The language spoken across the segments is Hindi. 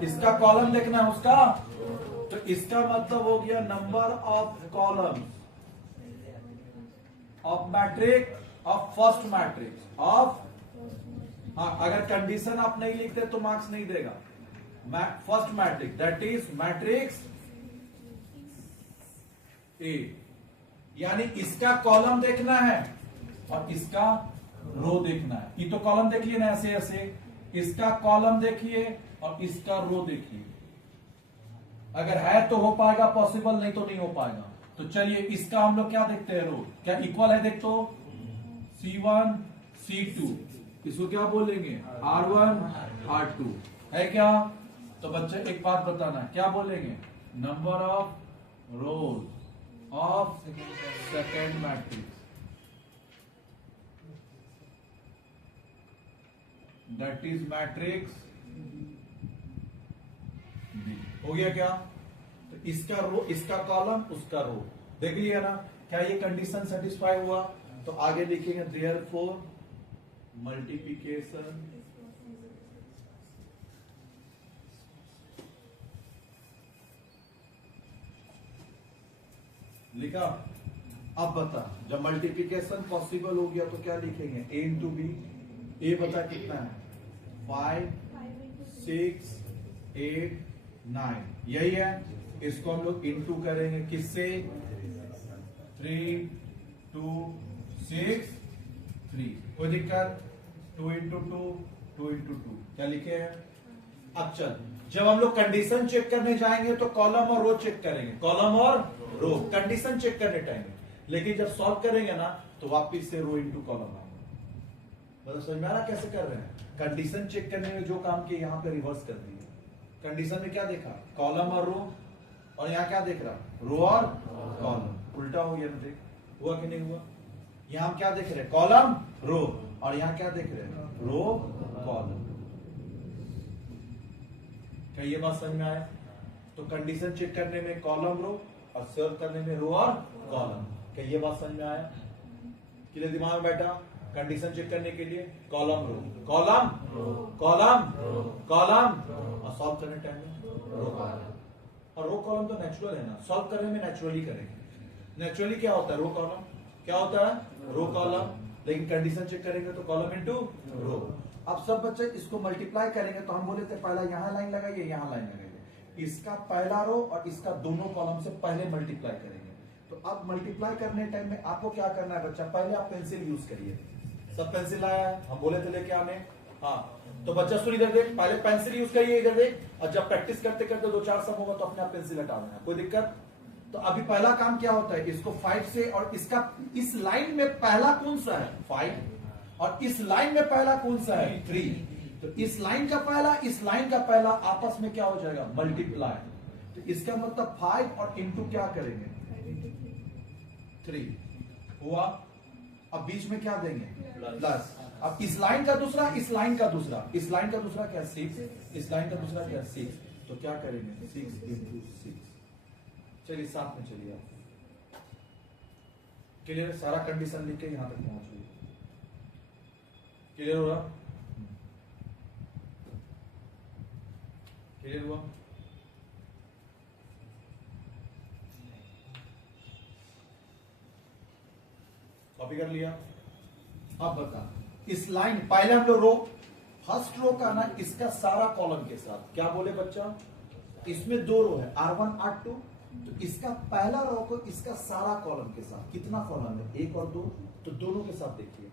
इसका कॉलम देखना है उसका, तो इसका मतलब हो गया number of column of matrix of first matrix of, हाँ अगर कंडीशन आप नहीं लिखते तो मार्क्स नहीं देगा। First matrix that is matrix A, यानी इसका कॉलम देखना है और इसका रो देखना है। ये तो कॉलम देखिए ना ऐसे ऐसे, इसका कॉलम देखिए और इसका रो देखिए, अगर है तो हो पाएगा पॉसिबल, नहीं तो नहीं हो पाएगा। तो चलिए इसका हम लोग क्या देखते हैं, रो क्या इक्वल है, देख तो C1 C2, इसको क्या बोलेंगे R1 R2 है क्या। तो बच्चे एक बात बताना, क्या बोलेंगे, number of rows of second matrix that is matrix B. हो गया क्या, तो इसका रो इसका कॉलम उसका रो देख लिया ना। क्या ये कंडीशन सेटिस्फाई हुआ, तो आगे लिखेंगे देयरफॉर मल्टीप्लिकेशन लिखा। अब बता, जब मल्टीप्लिकेशन पॉसिबल हो गया तो क्या लिखेंगे, a इंटू बी। ए बता कितना है, 5 6 8 9, यही है। इसको हम लोग इंटू करेंगे किससे, 3 2 6 3, कोई दिक्कत, 2 इंटू 2 2 इंटू 2, क्या लिखे हैं। अब चल, जब हम लोग कंडीशन चेक करने जाएंगे तो कॉलम और रो चेक करेंगे, कॉलम और रो कंडीशन चेक करने टाइम, लेकिन जब सॉल्व करेंगे ना तो वापिस से रो इंटू कॉलम आएंगे। मतलब समझ में आ रहा कैसे कर रहे हैं, कंडीशन चेक करने में जो काम किए यहाँ पे रिवर्स कर दिए। कंडीशन में क्या देखा, कॉलम और रो, और यहाँ क्या देख रहा, रो और कॉलम, उल्टा हो गया ना, देख हुआ कि नहीं हुआ। यहाँ हम क्या देख रहे हैं, कॉलम रो, और यहाँ क्या देख रहे हैं, रो कॉलम। क्या ये बात समझ में आया। तो कंडीशन चेक करने में कॉलम रो और सॉल्व करने में रो और कॉलम। क्या ये बात समझ में आया, क्लियर दिमाग में बैठा। कंडीशन चेक करने के लिए column row, column column column, और सॉल्व करने टाइम में रो कॉलम। और रो कॉलम तो नेचुरल है ना, सॉल्व करने में नेचुरली करेंगे। नेचुरली क्या होता है, रो कॉलम क्या होता है, रो कॉलम, लेकिन कंडीशन चेक करेंगे तो कॉलम इंटू रो। अब सब बच्चे इसको मल्टीप्लाई करेंगे तो हम बोले थे पहला यहां लाइन लगाइए, यहां लाइन लगाइए, इसका पहला रो और इसका दोनों कॉलम से पहले मल्टीप्लाई करेंगे। तो अब मल्टीप्लाई करने टाइम में आपको क्या करना है बच्चा, पहले आप पेंसिल यूज करिए। सब पेंसिल आया है, हम बोले थे लेके आने, हाँ तो बच्चा सुन इधर देख, पहले पेंसिल यूज करिए इधर देख, और जब प्रैक्टिस करते करते 2-4 सम होगा तो अपने आप पेंसिल हटा देना, कोई दिक्कत। तो अभी पहला काम क्या होता है, इसको 5 से, और इसका इस लाइन में पहला कौन सा है 5, और इस लाइन में पहला कौन सा है 3, तो इस लाइन का पहला इस लाइन का पहला आपस में क्या हो जाएगा, मल्टीप्लाई। तो इसका मतलब 5 और इंटू क्या करेंगे 3 हुआ। अब बीच में क्या देंगे प्लस। अब इस लाइन का दूसरा इस लाइन का दूसरा, इस लाइन का दूसरा क्या 6, इस लाइन का दूसरा क्या 6, तो क्या करेंगे 6 इंटू 6। चलिए साथ में चलिए आप, क्लियर, सारा कंडीशन लिख के यहां तक पहुंचिए, क्लियर हुआ, क्लियर हुआ। कॉपी कर लिया। अब बता, इस लाइन पहले हम लोग रो, फर्स्ट रो का ना इसका सारा कॉलम के साथ, क्या बोले बच्चा, इसमें 2 रो है R1 R2, तो इसका पहला रो को इसका सारा कॉलम के साथ, कितना कॉलम है 1 और 2, तो दोनों के साथ देखिए।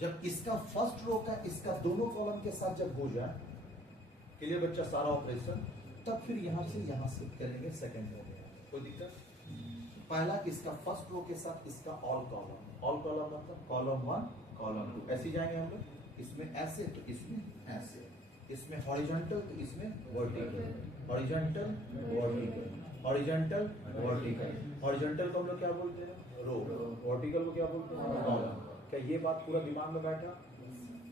जब इसका फर्स्ट रो का इसका दोनों कॉलम के साथ जब हो जाए, के लिए बच्चा सारा ऑपरेशन, तब फिर यहां से करेंगे सेकंड रो में, कोई दिक्कत। पहला इसका फर्स्ट रो के साथ इसका ऑल कॉलम मतलब कॉलम 1 कॉलम 2, ऐसे जाएंगे हम लोग, इसमें ऐसे तो इसमें ऐसे, इसमें हॉरिजॉन्टल तो इसमें vertical, horizontal vertical, horizontal vertical. Horizontal को हम लोग क्या बोलते हैं, रो, वर्टिकल को क्या बोलते हैं, कॉलम। क्या ये बात पूरा दिमाग में बैठा,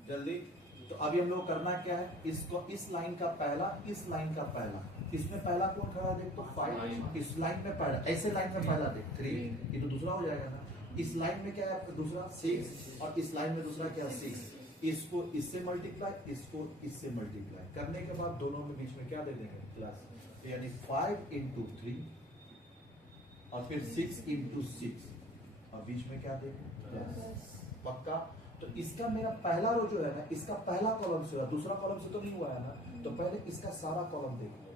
जल्दी। तो अभी हम लोग करना क्या है, इसको इस लाइन का पहला इस लाइन का पहला, इसमें पहला कौन खड़ा देख तो 5, इस लाइन में पहला, ऐसे लाइन में पहला देख 3, ये तो दूसरा हो जाएगा ना। इस लाइन में क्या है आपका दूसरा 6, और इस लाइन में दूसरा क्या 6, इसको इससे मल्टीप्लाई, इसको इससे मल्टीप्लाई करने के बाद दोनों में बीच में क्या दे देंगे प्लस, यानी 5 इंटू 3 और फिर 6 इंटू 6 और बीच में क्या देंगे प्लस। पक्का? तो इसका मेरा पहला रो जो है ना, इसका पहला कॉलम से हुआ, दूसरा कॉलम से तो नहीं हुआ है ना, तो पहले इसका सारा कॉलम देख लो।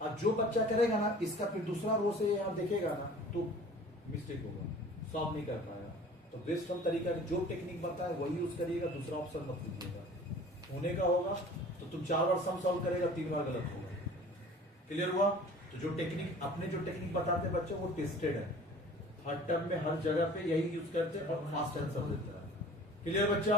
और जो बच्चा करेगा ना इसका फिर दूसरा रो से यहाँ देखेगा ना तो मिस्टेक होगा, सॉल्व नहीं कर पाएगा। तो बेस्ट हम तरीका जो टेक्निक बताए वही यूज करिएगा, दूसरा ऑप्शन मत लीजिएगा। होने का होगा तो तुम 4 बार सम सॉल्व करेगा, 3 बार गलत होगा। क्लियर हुआ? तो जो टेक्निक अपने जो टेक्निक बताते हैं बच्चे वो टेस्टेड है, हर टर्म में हर जगह पे यही यूज करते हैं और फास्ट आंसर देता है। क्लियर बच्चा?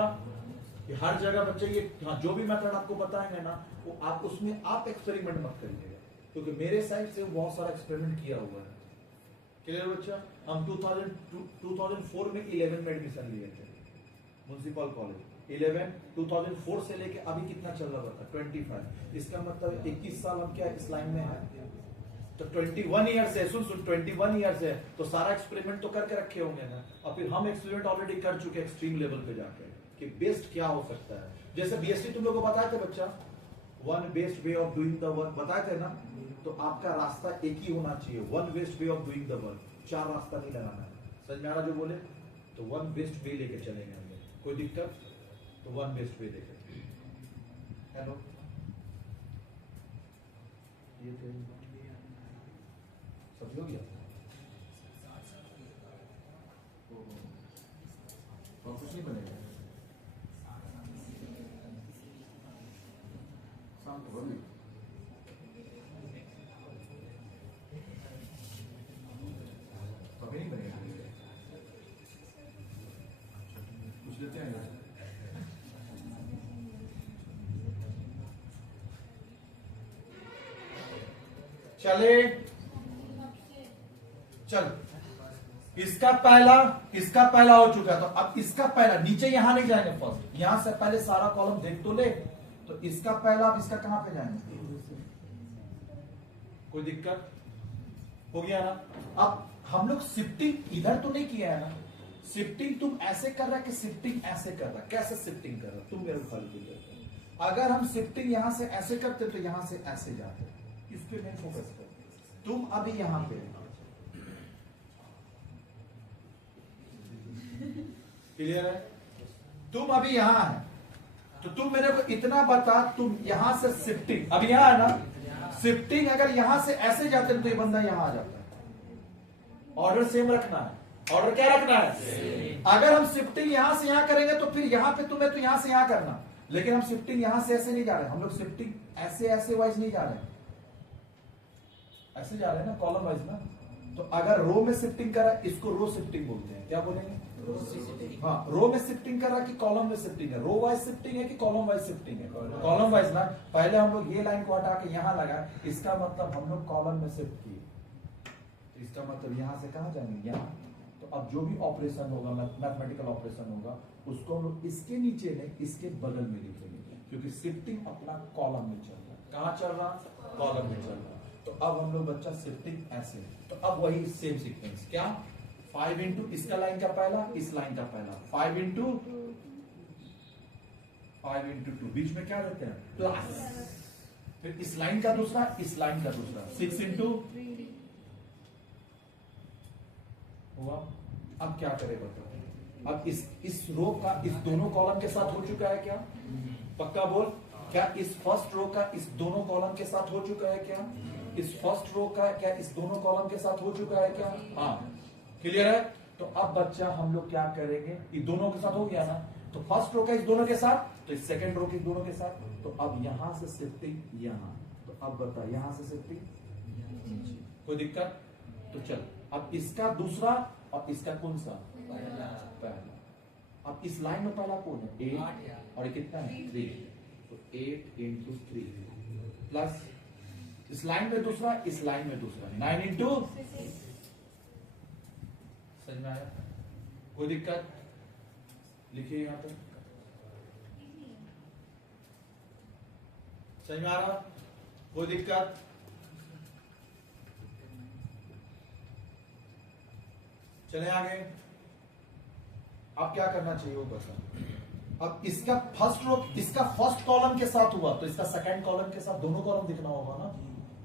कि हर जगह बच्चे ये जो भी मेथड आपको बताएंगे ना वो आप उसमें आप एक्सपेरिमेंट मत करिएगा, क्योंकि मेरे साइड से बहुत सारा एक्सपेरिमेंट किया हुआ है। क्लियर बच्चा? हम 2004 में 11 में एडमिशन लिए थे म्युनिसिपल कॉलेज। 11 2004 से लेके अभी कितना चल रहा था 25, इसका मतलब 21 साल हम क्या इस लाइन में है। तो 21 ईयर्स है, सुन 21 ईयर्स है, तो सारा एक्सपेरिमेंट तो करके रखे होंगे ना। और फिर हम एक्सपेरिमेंट ऑलरेडी कर चुके एक्सट्रीम लेवल पे जाके कि बेस्ट क्या हो सकता है। जैसे बीएससी तुम लोगों को बताए थे बच्चा, one best way of doing the work बताए थे ना। तो आपका रास्ता एक ही होना चाहिए, one best way of doing the work, 4 रास्ता नहीं लगाना है। समझ में आ रहा जो बोले? तो वन बेस्ट वे लेके चलेंगे हम लोग, कोई दिक्कत? तो वन बेस्ट वे लेके। हेलो, ये समझ हो गया? और कुछ नहीं बनेगा, शांत हो गई। कभी नहीं बनेगा, कुछ लेते हैं चले। चल, इसका पहला हो चुका है, तो अब इसका पहला नीचे यहां नहीं जाएंगे, फर्स्ट यहां से पहले सारा कॉलम देख तो ले। तो इसका पहला, अब इसका कहां पे जाएंगे? कोई दिक्कत हो गया ना? अब हम लोग शिफ्टिंग इधर तो नहीं किया है ना, शिफ्टिंग तुम ऐसे कर रहा है कि शिफ्टिंग ऐसे कर रहा है। कैसे शिफ्टिंग कर रहा है तुम मेरे को खाली बोल। अगर हम शिफ्टिंग यहां से ऐसे करते तो यहां से ऐसे जाते, इस पे नहीं फोकस कर। तुम अभी यहां पे, क्लियर है? तुम अभी यहां है, तो तुम मेरे को इतना बता, तुम यहां से शिफ्टिंग अभी यहां है ना, शिफ्टिंग अगर यहां से ऐसे जाते तो ये बंदा यहां आ जाता है। ऑर्डर सेम रखना है, ऑर्डर क्या रखना है? अगर हम शिफ्टिंग यहां से यहां करेंगे तो फिर यहां पे तुम्हें तो यहां से यहां करना, लेकिन हम शिफ्टिंग यहां से ऐसे नहीं जा रहे, हम लोग शिफ्टिंग ऐसे ऐसे वाइज नहीं जा रहे, ऐसे जा रहे हैं ना, कॉलम वाइज ना। तो अगर रो में शिफ्टिंग करा, इसको रो शिफ्टिंग बोलते हैं। क्या बोलेंगे? हाँ, रो में शिफ्टिंग कर रहा कि कॉलम में शिफ्टिंग है? रो वाइज शिफ्टिंग है कि कॉलम वाइज शिफ्टिंग है? कॉलम वाइज ना। पहले हम लोग ये लाइन को हटा के यहां लगा, इसका मतलब हम लोग कॉलम में शिफ्ट किए, तो इसका मतलब यहां से कहां जाएंगे? यहां। तो अब जो भी ऑपरेशन होगा, मैथमेटिकल ऑपरेशन होगा, उसको हम लोग इसके नीचे नहीं, इसके बगल में लिखेंगे, क्योंकि शिफ्टिंग अपना कॉलम में चल रहा है। कहां चल रहा? कॉलम में चल रहा है। तो अब हम लोग बच्चा शिफ्टिंग ऐसे, तो अब वही सेम सीक्वेंस, क्या 5 इंटू इसका लाइन का पहला, इस लाइन का पहला, 5 इंटू 2, बीच में क्या देते हैं? प्लस। फिर इस लाइन का दूसरा, इस लाइन का दूसरा, 6 इंटू हुआ। अब क्या करे बताओ? अब इस रो का इस दोनों कॉलम के साथ हो चुका है क्या? पक्का बोल। क्या इस फर्स्ट रो का इस दोनों कॉलम के साथ हो चुका है क्या? इस फर्स्ट रो का क्या इस दोनों कॉलम के साथ हो चुका है क्या? हाँ, क्लियर है? तो अब बच्चा हम लोग क्या करेंगे? ये दोनों के साथ हो गया ना, तो फर्स्ट रो का इस दोनों के साथ, तो इस सेकंड रो के दोनों के साथ। तो अब यहां से शिफ्टिंग यहां, तो अब बता यहां से शिफ्टिंग, कोई दिक्कत? तो चल, अब इसका दूसरा और इसका कौन सा? पहला। अब इस लाइन में पहला कौन है? 8 और कितना है? 3। तो 8 इंटू 3 प्लस इस लाइन में दूसरा, इस लाइन में दूसरा, 9 इंटू। समझ में आया? कोई दिक्कत? लिखिए यहां पर। समझ में आ रहा? कोई दिक्कत? चले आगे। अब क्या करना चाहिए वो बता। अब इसका फर्स्ट रो, इसका फर्स्ट कॉलम के साथ हुआ तो इसका सेकंड कॉलम के साथ दोनों कॉलम दिखना होगा ना।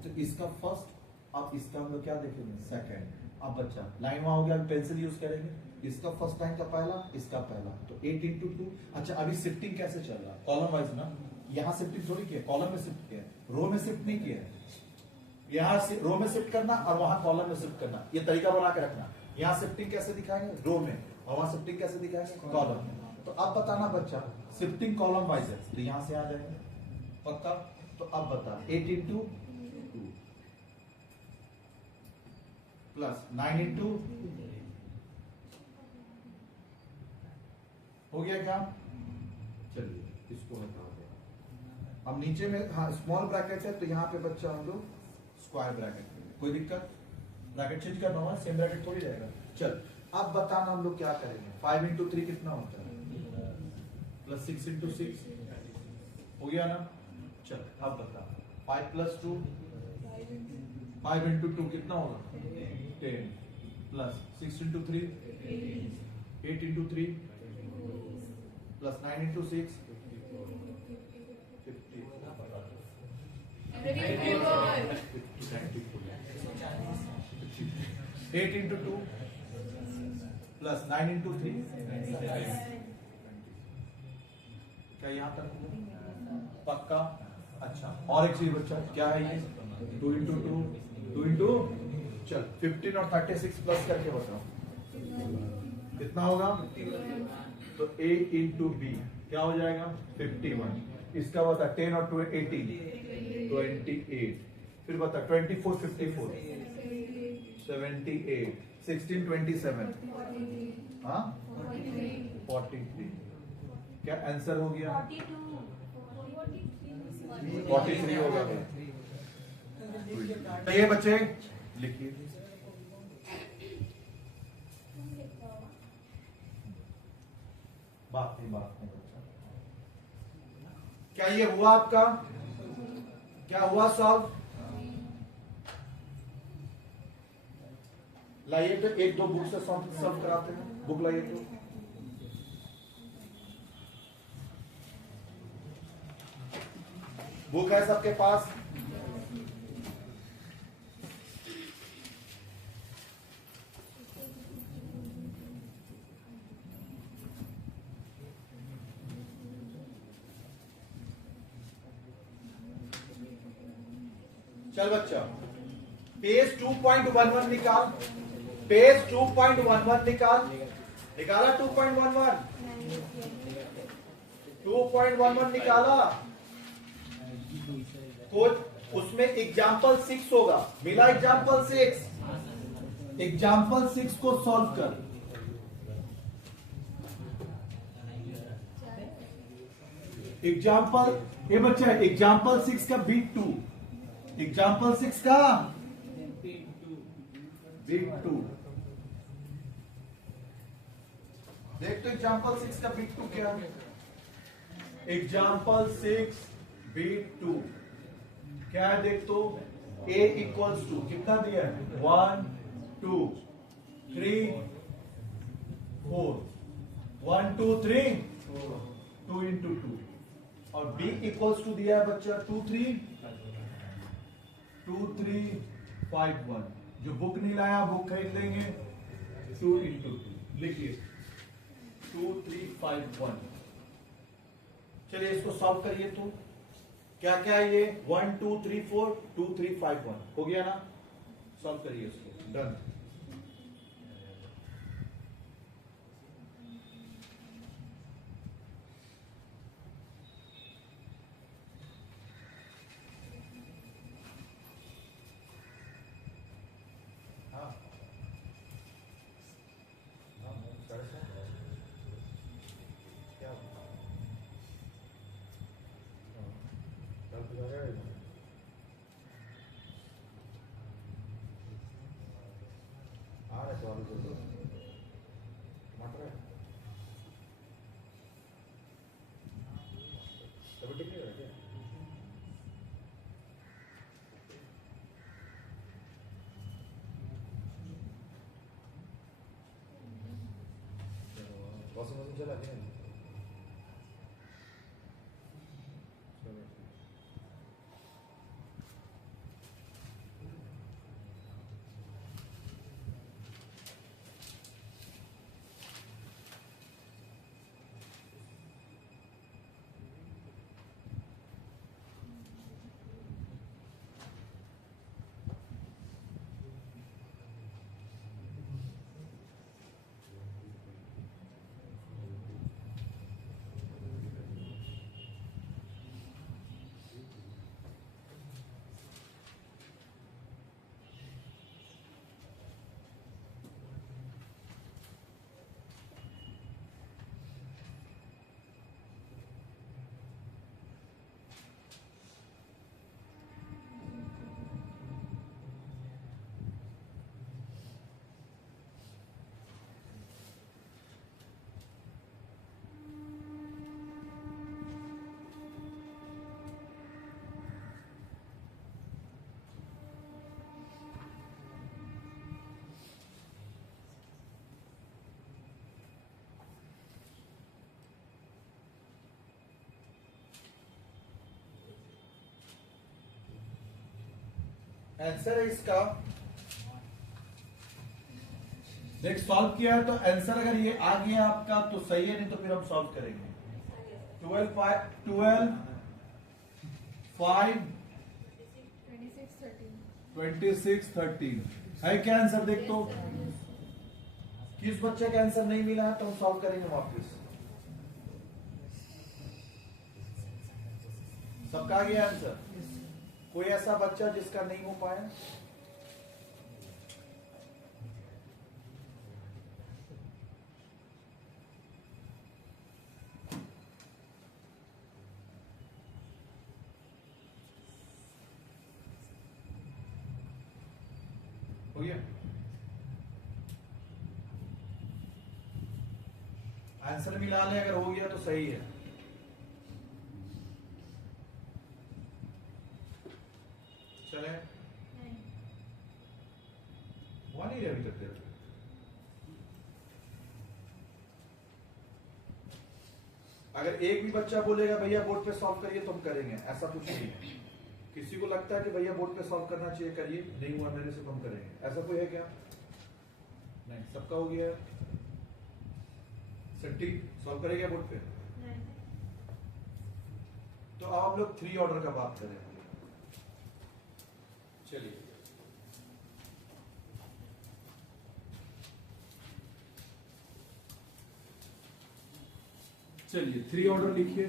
तो इसका फर्स्ट, अब इसका हम लोग क्या देखेंगे, सेकंड। अब बच्चा लाइन वहां हो गया, पेंसिल यूज करेंगे, इसका फर्स्ट लाइन का पहला, इसका पहला, तो 8 इंटू 2। अच्छा अभी शिफ्टिंग कैसे चल रहा है, कॉलम वाइज ना, यहाँ शिफ्टिंग थोड़ी किया, कॉलम में शिफ्ट किया, रो में शिफ्ट नहीं किया है। यहाँ से रो में शिफ्ट करना और वहां कॉलम में शिफ्ट करना, ये तरीका बना के रखना। यहाँ शिफ्टिंग कैसे दिखाएंगे, रो में, और वहां शिफ्टिंग कैसे दिखाएंगे, कॉलम में। तो अब बताना बच्चा, शिफ्टिंग कॉलम वाइज है तो यहां से आ जाएंगे पक्का। तो अब बता 8 इंटू 2 प्लस 9 इंटू, हो गया क्या। चलिए इसको हटा दो। अब नीचे में हाँ स्मॉल ब्रैकेट है तो यहाँ पे बच्चा हम लोग स्क्वायर ब्रैकेट, कोई दिक्कत, ब्रैकेट चेंज करना होगा, सेम ब्रैकेट थोड़ी रहेगा। चल अब बताना हम लोग क्या करेंगे, 5 इंटू 3 कितना होता है, प्लस 6 इंटू 6 हो गया ना। चल अब बता 5 प्लस 2, 5 इंटू 2 कितना होगा 10, plus 6 into 3 8 into 3 plus 9 into 6 8 into 2 plus 9 into 3, क्या यहाँ तक पक्का। अच्छा और एक चीज बच्चा क्या है ये, 2 इंटू 2 इंटू, चल 15 और 36 प्लस करके बताओ कितना होगा। तो A इंटू बी क्या हो जाएगा 51, इसका बता 10 और 2 18 28, फिर बता 24 54 78 16 27 हाँ 43, क्या आंसर हो गया 43 होगा। ये बच्चे लिखिए, बात नहीं बच्चा, क्या ये हुआ आपका, क्या हुआ सॉल्व। लाइए तो एक दो बुक से सॉल्व कराते हैं, बुक लाइए तो। बुक है सबके पास, चल बच्चा पेज 2.11 निकाल, पेज 2.11 निकाल, निकाला 2.11 निकाला। कुछ उसमें एग्जाम्पल 6 होगा, मिला एग्जाम्पल 6, एग्जाम्पल 6 को सॉल्व कर। एग्जाम्पल ये बच्चा एग्जाम्पल 6 का बीट 2, एग्जाम्पल 6 का बीट 2, देख तो एग्जाम्पल 6 का बीट 2 क्या है, एग्जाम्पल 6 बीट 2 क्या है देख तो, a इक्वल्स टू कितना दिया है 1 2 3 4 1 2 3 2 इंटू 2, और b इक्वल्स टू दिया है बच्चा 2 3 5 1। जो बुक नहीं लाया बुक खरीद लेंगे, 2 इंटू 2 लिखिए 2 3 5 1। चलिए इसको सॉल्व करिए तो क्या क्या है ये 1 2 3 4 2 3 5 1 हो गया ना, सॉल्व करिए इसको, डन। वॉशिंग मशीन चला के आंसर है इसका, देख सॉल्व किया है तो आंसर अगर ये आ गया आपका तो सही है, नहीं तो फिर हम सॉल्व करेंगे। 12 5 26 13 है क्या आंसर? देख तो किस बच्चे का आंसर नहीं मिला है तो हम सॉल्व करेंगे वापस। सबका आ गया आंसर? कोई ऐसा बच्चा जिसका नहीं हो पाया? हो गया? आंसर मिला ले, अगर हो गया तो सही है। चले हुआ नहीं अभी तक तेरे? अगर एक भी बच्चा बोलेगा भैया बोर्ड पे सॉल्व करिए तो हम करेंगे, ऐसा कुछ नहीं है। किसी को लगता है कि भैया बोर्ड पे सॉल्व करना चाहिए, करिए, नहीं हुआ मेरे से तो हम करेंगे, ऐसा कोई है क्या? नहीं, सबका हो गया है। सट्टी सॉल्व करेगा बोर्ड पे? तो अब हम लोग 3 ऑर्डर का बात करें। चलिए चलिए 3 ऑर्डर लिखिए।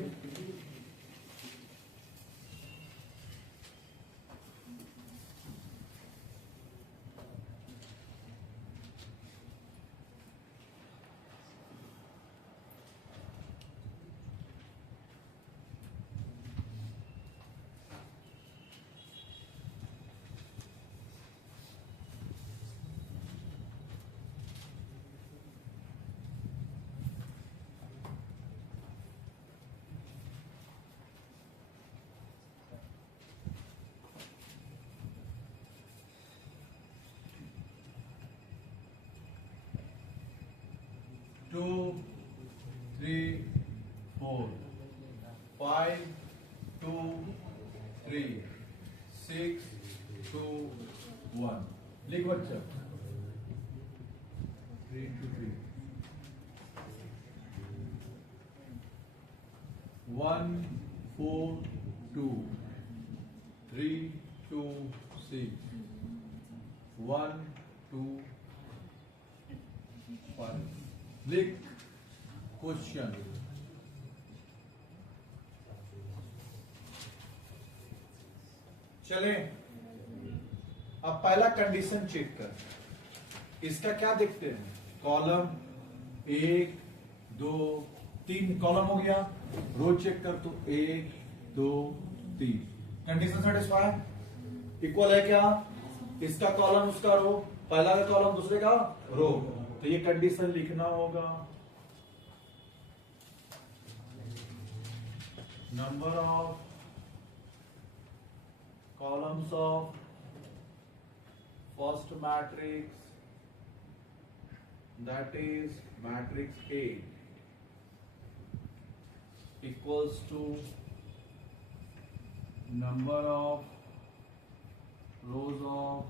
टू 3 4 5 2 3 6 2 1 लिख बच्चा। 3 2 3 1 4 2 3 2 6 1 2 5 लिख क्वेश्चन। चले अब पहला कंडीशन चेक कर। इसका क्या देखते हैं? कॉलम 1 2 3 कॉलम हो गया, रो चेक कर तो 1 2 3 कंडीशन सेटिस्फाई इक्वल है क्या? इसका कॉलम उसका रो, पहला का कॉलम दूसरे का रो, तो ये कंडीशन लिखना होगा। Number of columns of first matrix that is matrix A equals to number of rows of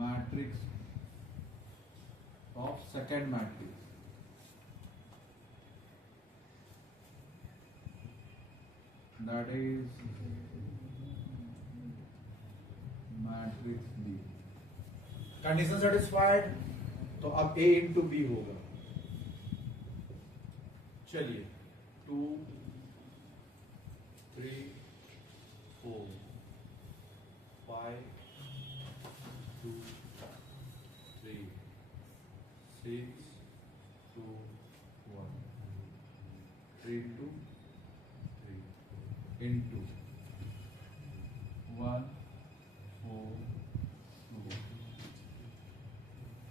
matrix of second matrix that is matrix B। Condition satisfied, तो अब A इंटू बी होगा। चलिए 2 3 4 5 2 3 6 2 1 3 2 3 into 1 4 2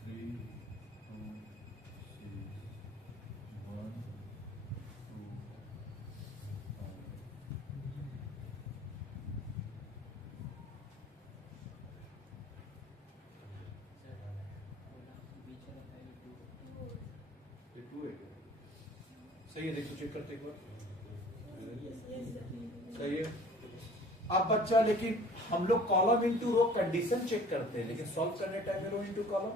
3 2 6 1 2 5 ये 2 है क्या? सही है, देखो चेक करते एक बार। सही है, अब बच्चा लेकिन हम लोग column into row condition check करते हैं, लेकिन सॉल्व करने टाइम में रो इंटू कॉलम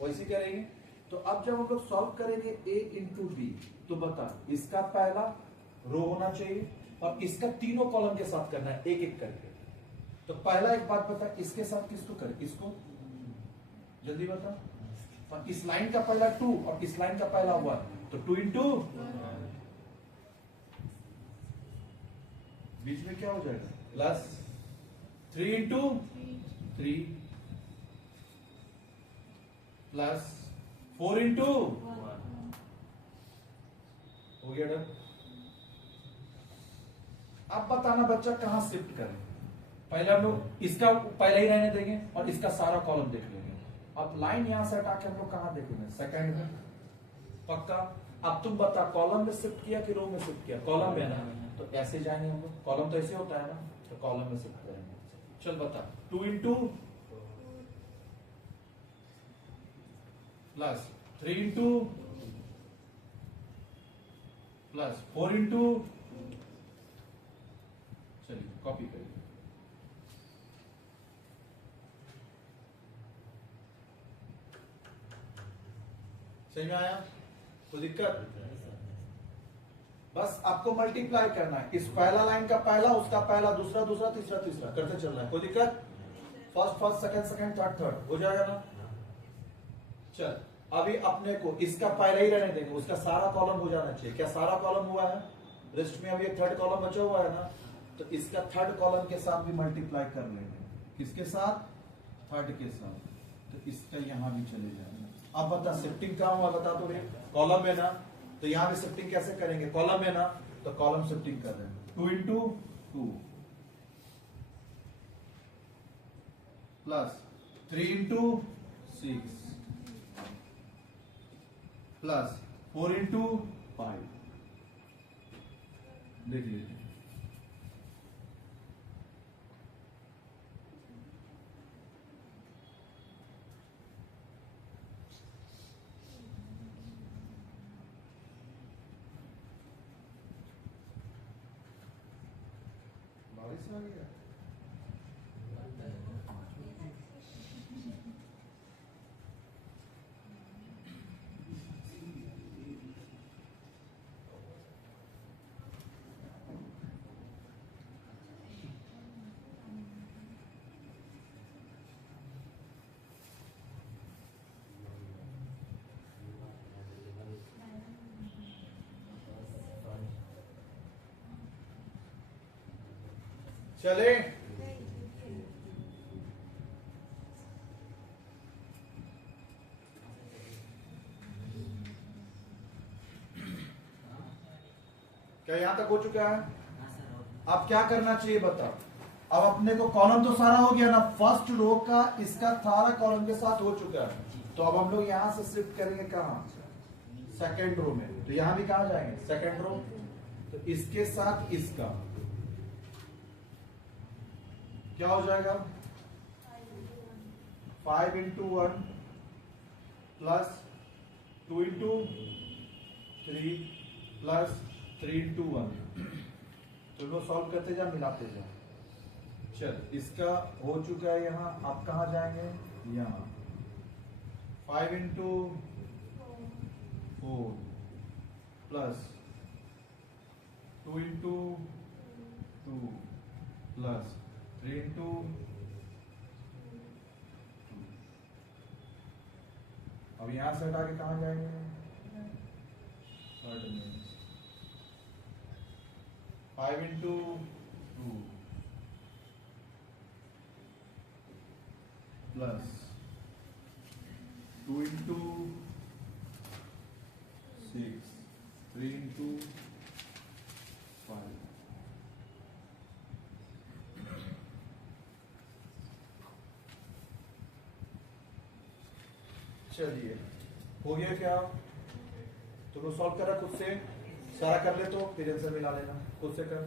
वैसे करेंगे। तो अब जब हम लोग सॉल्व करेंगे ए इंटू बी, तो बता इसका पहला रो होना चाहिए और इसका तीनों कॉलम के साथ करना है एक एक करके। तो पहला एक बात बता, इसके साथ किसको करें, इसको जल्दी बता। और इस लाइन का पहला 2 और इस लाइन का पहला 1, तो 2 इंटू बीच में क्या हो जाएगा प्लस 3 इंटू 3 प्लस 4 इंटू हो गया डन। अब बताना बच्चा कहां शिफ्ट करें। पहले हम लोग इसका पहले ही रहने देंगे और इसका सारा कॉलम देख लेंगे। अब लाइन यहां से हटा के हम लोग कहां देखेंगे, सेकंड में पक्का। अब तुम बता कॉलम में शिफ्ट किया कि रो में शिफ्ट किया, कॉलम में ना, तो ऐसे जाएंगे हम लोग, कॉलम तो ऐसे होता है ना, तो कॉलम में शिफ्ट करेंगे। चल बता 2 into plus 3 into plus 4 into, चलिए कॉपी करिए। सही में आया, कोई दिक्कत? बस आपको मल्टीप्लाई करना है, इस पहला लाइन का पहला, उसका पहला, दूसरा दूसरा, तीसरा तीसरा करते चलना है। कोई दिक्कत? First first, second second, third third, हो जाएगा ना। चल अभी अपने को इसका पहले ही रहने देंगे, उसका सारा कॉलम हो जाना चाहिए। क्या सारा कॉलम हुआ है? लिस्ट में अभी एक थर्ड कॉलम बचा हुआ है ना, तो इसका थर्ड कॉलम के साथ भी मल्टीप्लाई कर लेंगे। किसके साथ? थर्ड के साथ। तो इसका यहां भी चले जाएंगे। अब बता शिफ्टिंग कहां हुआ, बता तो रे, कॉलम में ना, तो यहां भी शिफ्टिंग कैसे करेंगे, कॉलम में ना, तो कॉलम शिफ्टिंग कर रहे हैं। 2 into 2 plus 3 into 6 plus 4 into 5, देख लीजिए। बारिश आ गया। चले क्या यहां तक हो चुका है? अब क्या करना चाहिए बता। अब अपने को कॉलम तो सारा हो गया ना, फर्स्ट रो का इसका सारा कॉलम के साथ हो चुका है। तो अब हम लोग यहां से शिफ्ट करेंगे कहां, सेकेंड रो में। तो यहां भी कहां जाएंगे, सेकेंड रो। तो इसके साथ इसका क्या हो जाएगा, 5 into 1 plus 2 into 3 plus 3 into 1। तो लो सॉल्व करते जा, मिलाते जा। चल इसका हो चुका है यहां, आप कहां जाएंगे, यहां 5 into 4 plus 2 into 2 plus 3 into 2। अब यहां से हटा के कहां जाएंगे, थर्ड में 5 इंटू 2 प्लस 2 इंटू 6 3 इंटू 5। चलिए हो गया क्या, तो सॉल्व करा खुद से, सारा कर ले तो फिर आंसर मिला लेना, खुद से कर।